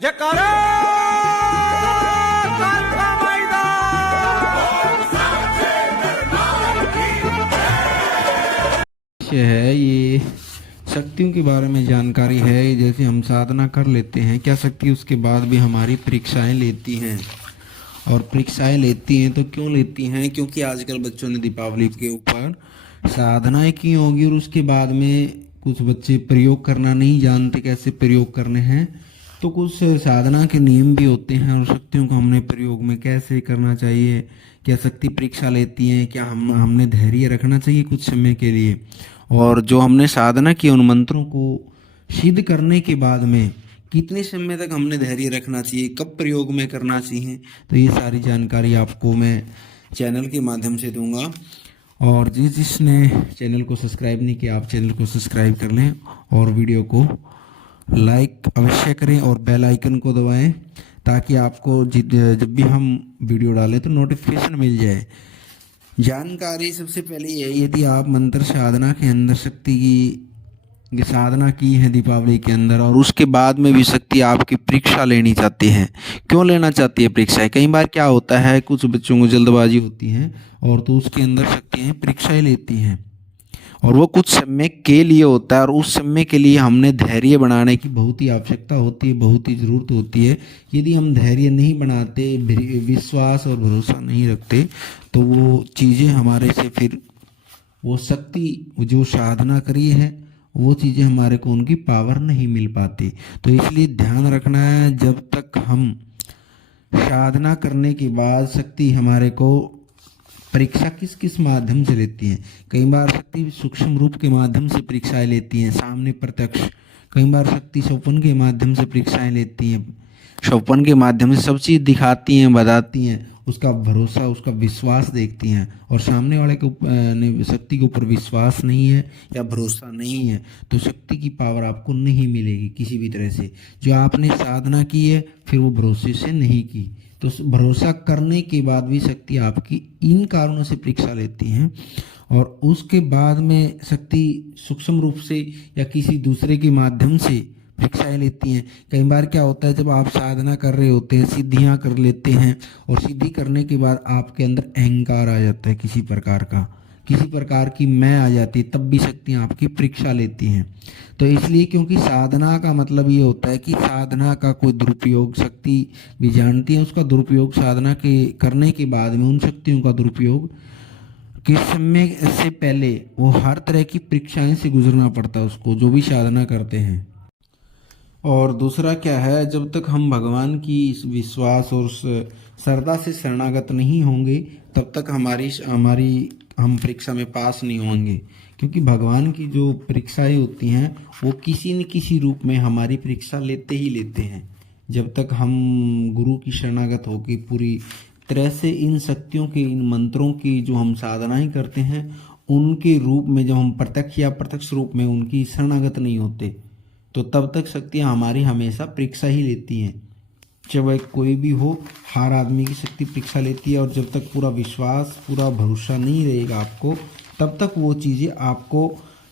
जयकारा कालका है ये शक्तियों के बारे में जानकारी है। जैसे हम साधना कर लेते हैं, क्या शक्ति उसके बाद भी हमारी परीक्षाएं लेती हैं। और परीक्षाएं लेती हैं तो क्यों लेती हैं? क्योंकि आजकल बच्चों ने दीपावली के ऊपर साधनाएं की होगी और उसके बाद में कुछ बच्चे प्रयोग करना नहीं जानते, कैसे प्रयोग करने हैं। तो कुछ साधना के नियम भी होते हैं और शक्तियों को हमने प्रयोग में कैसे करना चाहिए, क्या शक्ति परीक्षा लेती हैं, क्या हमने धैर्य रखना चाहिए कुछ समय के लिए, और जो हमने साधना की उन मंत्रों को सिद्ध करने के बाद में कितने समय तक हमने धैर्य रखना चाहिए, कब प्रयोग में करना चाहिए। तो ये सारी जानकारी आपको मैं चैनल के माध्यम से दूंगा। और जिसने चैनल को सब्सक्राइब नहीं किया, आप चैनल को सब्सक्राइब कर लें और वीडियो को लाइक अवश्य करें और बेल आइकन को दबाएं ताकि आपको जब भी हम वीडियो डालें तो नोटिफिकेशन मिल जाए। जानकारी सबसे पहले ये, यदि आप मंत्र साधना के अंदर शक्ति की साधना की है दीपावली के अंदर और उसके बाद में भी शक्ति आपकी परीक्षा लेनी चाहती है, क्यों लेना चाहती है परीक्षाएं? कई बार क्या होता है, कुछ बच्चों को जल्दबाजी होती है और तो उसके अंदर शक्तियाँ परीक्षाएं लेती हैं और वो कुछ समय के लिए होता है और उस समय के लिए हमने धैर्य बनाने की बहुत ही आवश्यकता होती है, बहुत ही ज़रूरत होती है। यदि हम धैर्य नहीं बनाते, विश्वास और भरोसा नहीं रखते तो वो चीज़ें हमारे से फिर वो शक्ति जो साधना करी है वो चीज़ें हमारे को उनकी पावर नहीं मिल पाती। तो इसलिए ध्यान रखना है, जब तक हम साधना करने के बाद शक्ति हमारे को परीक्षा किस किस माध्यम से लेती हैं। कई बार शक्ति सूक्ष्म रूप के माध्यम से परीक्षाएं लेती हैं, सामने प्रत्यक्ष। कई बार शक्ति स्वप्न के माध्यम से परीक्षाएं लेती हैं, स्वप्न के माध्यम से सब चीज़ दिखाती हैं, बताती हैं, उसका भरोसा उसका विश्वास देखती हैं। और सामने वाले को शक्ति के ऊपर विश्वास नहीं है या भरोसा नहीं है तो शक्ति की पावर आपको नहीं मिलेगी किसी भी तरह से। जो आपने साधना की है फिर वो भरोसे से नहीं की, तो भरोसा करने के बाद भी शक्ति आपकी इन कारणों से परीक्षा लेती हैं और उसके बाद में शक्ति सूक्ष्म रूप से या किसी दूसरे के माध्यम से परीक्षाएं लेती हैं। कई बार क्या होता है, जब आप साधना कर रहे होते हैं, सिद्धियां कर लेते हैं और सिद्धि करने के बाद आपके अंदर अहंकार आ जाता है, किसी प्रकार की मैं आ जाती है, तब भी शक्तियाँ आपकी परीक्षा लेती हैं। तो इसलिए क्योंकि साधना का मतलब ये होता है कि साधना का कोई दुरुपयोग शक्ति भी जानती है, उसका दुरुपयोग साधना के करने के बाद में उन शक्तियों का दुरुपयोग किस समय से पहले वो हर तरह की परीक्षाएं से गुजरना पड़ता है उसको, जो भी साधना करते हैं। और दूसरा क्या है, जब तक हम भगवान की इस विश्वास और श्रद्धा से शरणागत नहीं होंगे तब तक हमारी हम परीक्षा में पास नहीं होंगे। क्योंकि भगवान की जो परीक्षाएं होती हैं वो किसी न किसी रूप में हमारी परीक्षा लेते ही लेते हैं। जब तक हम गुरु की शरणागत होकर पूरी तरह से इन शक्तियों के, इन मंत्रों की जो हम साधनाएं करते हैं उनके रूप में, जब हम प्रत्यक्ष या प्रत्यक्ष रूप में उनकी शरणागत नहीं होते तो तब तक शक्तियाँ हमारी हमेशा परीक्षा ही लेती हैं। चाहे कोई भी हो, हर आदमी की शक्ति परीक्षा लेती है और जब तक पूरा विश्वास पूरा भरोसा नहीं रहेगा आपको तब तक वो चीज़ें आपको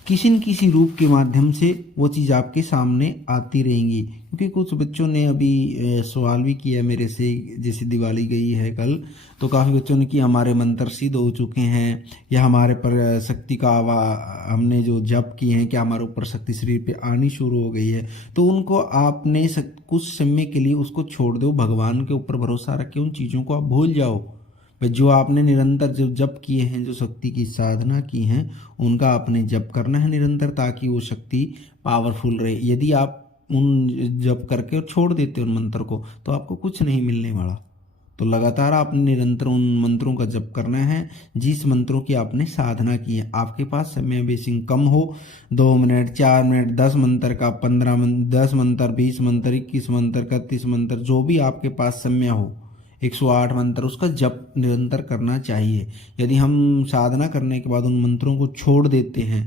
किसी न किसी रूप के माध्यम से वो चीज़ आपके सामने आती रहेंगी। क्योंकि कुछ बच्चों ने अभी सवाल भी किया मेरे से, जैसे दिवाली गई है कल, तो काफ़ी बच्चों ने कि हमारे मंत्र सिद्ध हो चुके हैं या हमारे पर शक्ति का हमने जो जप किए हैं क्या हमारे ऊपर शक्ति शरीर पे आनी शुरू हो गई है। तो उनको आपने कुछ समय के लिए उसको छोड़ दो, भगवान के ऊपर भरोसा रखें, उन चीज़ों को आप भूल जाओ। जो आपने निरंतर जो जप किए हैं, जो शक्ति की साधना की हैं, उनका आपने जप करना है निरंतर, ताकि वो शक्ति पावरफुल रहे। यदि आप उन जप करके और छोड़ देते उन मंत्र को तो आपको कुछ नहीं मिलने वाला। तो लगातार आपने निरंतर उन मंत्रों का जप करना है जिस मंत्रों की आपने साधना की है। आपके पास समय बेसिंग कम हो, 2 मिनट 4 मिनट 10 मंत्र का 10 मंत्र 20 मंत्र 21 मंत्र 31 मंत्र, जो भी आपके पास समय हो, 108 मंत्र, उसका जप निरंतर करना चाहिए। यदि हम साधना करने के बाद उन मंत्रों को छोड़ देते हैं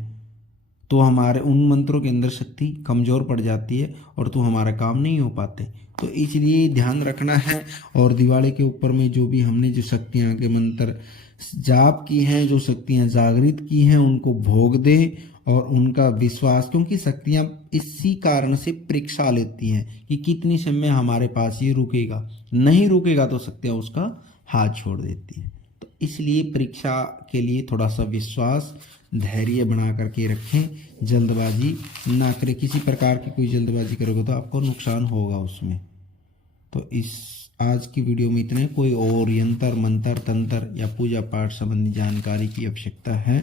तो हमारे उन मंत्रों के अंदर शक्ति कमज़ोर पड़ जाती है और तो हमारा काम नहीं हो पाते। तो इसलिए ध्यान रखना है। और दिवाली के ऊपर में जो भी हमने जो शक्तियाँ के मंत्र जाप की हैं, जो शक्तियाँ जागृत की हैं, उनको भोग दें और उनका विश्वास, क्योंकि शक्तियाँ इसी कारण से परीक्षा लेती हैं कि कितनी समय हमारे पास ये रुकेगा, नहीं रुकेगा तो शक्तियाँ उसका हाथ छोड़ देती हैं। तो इसलिए परीक्षा के लिए थोड़ा सा विश्वास, धैर्य बना करके रखें, जल्दबाजी ना करें। किसी प्रकार की कोई जल्दबाजी करोगे तो आपको नुकसान होगा उसमें। तो इस आज की वीडियो में इतना ही। कोई और यंत्र मंत्र तंत्र या पूजा पाठ संबंधी जानकारी की आवश्यकता है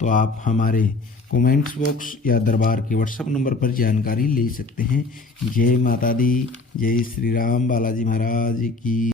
तो आप हमारे कमेंट्स बॉक्स या दरबार के व्हाट्सएप नंबर पर जानकारी ले सकते हैं। जय माता दी, जय श्री राम, बालाजी महाराज की।